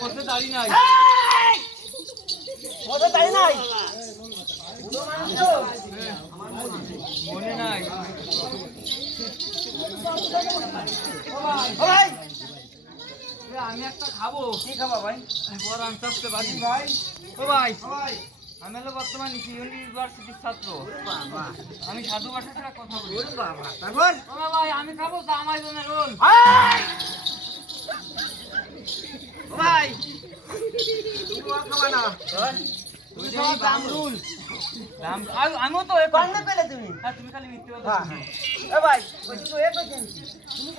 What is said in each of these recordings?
মধ্যে দাঁড়িয়ে নাই মনে নাই আমি একটা খাবো। কি খাবা ভাই? বড় আনতে আসতে পারি ভাই। ও ভাই আমি হলো বর্তমান ইউনিভার্সিটির ছাত্র। আমি সাধু ভাষা ছাড়া কথা বলি। ও ভাই আমি খাবো তো আমার জন্য রোল। ভাই তুমি খাবা না? আমিও তো পেলে তুমি। হ্যাঁ তুমি খালি মিথ্যে কথা। ভাই তুমি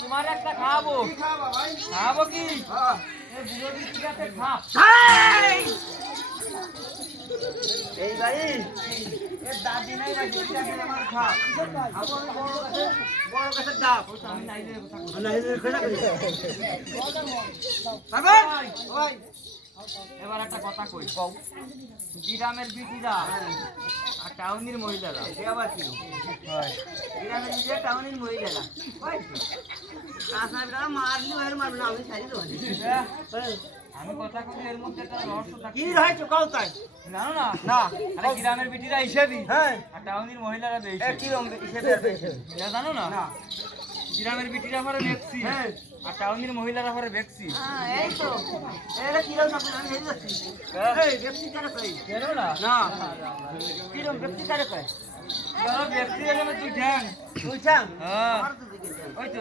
তোমার একটা খাবো। খাবো কি? এই ভাই দাদি নাই বড় গাছের ডাব। এবার একটা কথা কই, গ্রামের বিটিরা আর টাউনের মহিলারা আবার কি গ্রামের বিটিরা টাউনের মহিলারা আমি কথা কই এর মধ্যে একটা রহস্য থাকে। কি রহস্য কও তাই? জানো না? না আরে গ্রামের বিটিরা হিসেবে হ্যাঁ আর টাউনের মহিলারা বেশি। কি রকম হিসেবে এটা জানো না? না গ্রামের বিটিরা পরে বেক্সি হ্যাঁ আর টাউনের মহিলারা পরে বেক্সি। হ্যাঁ এই তো এটা কি রকম আপনি আমি হেরে যাচ্ছি। এই বেক্সি কারে কই? জানো না? না কি রকম বেক্সি কারে কই? ধরো বেক্সি এর মধ্যে তুই ঠ্যাং হ্যাঁ ওই তো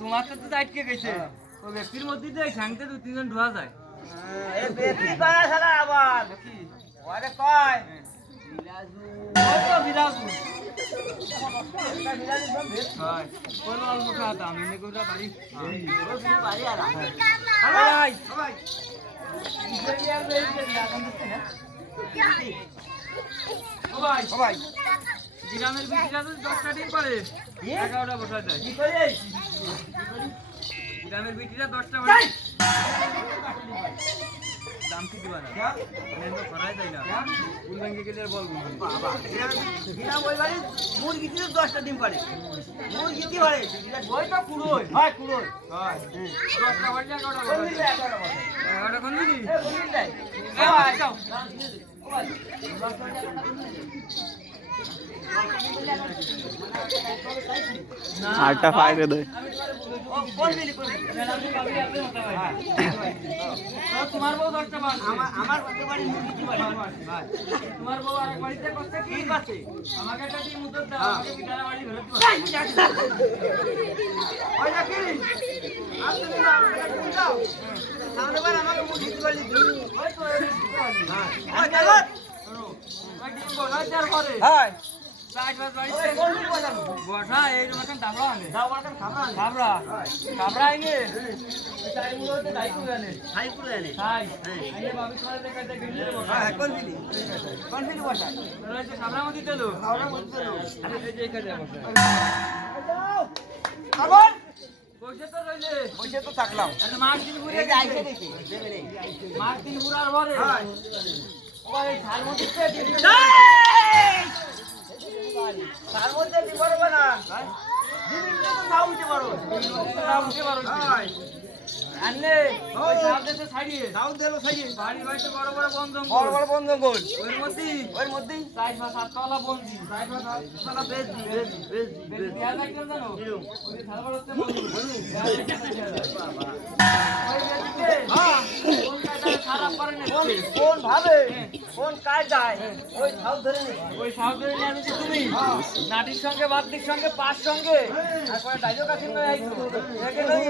তোমার তো আটকে গেছে। ওই ব্যক্তির মধ্যে দিয়ে ঠ্যাংতে দু তিনজন ঢোয়া যায়। এই ব্যক্তি করা ছাড়া আবার কি ওরে কয় বিলাজু ওই তো বিলাজু এটা বিলাজু সব ভেদ হয় কোন অল্প খাতা আমি নে কোটা বাড়ি ওই বিলে বাড়ি আলা ভাই ভাই ইন্ডিয়ার বেইছে লাগান দিতে না ও ভাই গ্রামের বিটিরা তো 10টা দিন পরে 11টা বসা যায়। কি করে গ্রামের বিটিরা 10টা বাজে দাম কি দিবা না আমি তো খরাই যাই না ফুল ভেঙে গেলে বলবো বাবা গ্রাম ওই বাড়ি মুরগি দিতে 10টা ডিম পারে মুরগি কি পারে ওই তো কুড়োই হয় কুড়োই হয় 10টা বাজে 11টা বাজে 11টা কোন দিদি এ বুঝিস নাই এ ভাই যাও ও ভাই আটটা ফাইরে দে তোমার বউ 10টা বাজে আমার বাড়ি মুরগি বাড়ি তোমার বউ আরেক বাড়িতে করতে কি আছে আমাকে একটা ডিম উত্তর দাও আমাকে বিটারা বাড়ি ঘরে দাও ওই নাকি আপনি না আমাকে ডিম দাও সামনে বার আমাকে মুরগি বাড়ি দিও ওই তো হ্যাঁ ওই চলো ওই ডিম বড় চার করে হ্যাঁ বসা এই রকম দাবড়া আনে দাবড়া আইনে বসে তো থাকলাম মাস দিন ঘুরে মাস দিন ঘুরার পরে তার মধ্যে কি পারবে না দিদিটা তো নাও উঠে পারো আনলে ওই সামনেতে ছাড়িয়ে দাও দেলো ছাড়িয়ে বাড়ি বাড়িতে বড় বড় বন জঙ্গল ওর মধ্যেই 4-5-7 তলা বন্দি 4-5-7 তলা বেশ দেয়া যায় কেন জানো ওই থালবার হচ্ছে বন্ধু হ্যাঁ কোন কাজে খারাপ করে না কোন ভাবে কোন কাজ যায় ওই সাউথ ধরে নিয়ে আমি তুমি নাটির সঙ্গে বাদ্যির সঙ্গে পাঁচ সঙ্গে তারপরে ডাইলগ আছে না আইছো দেখে নই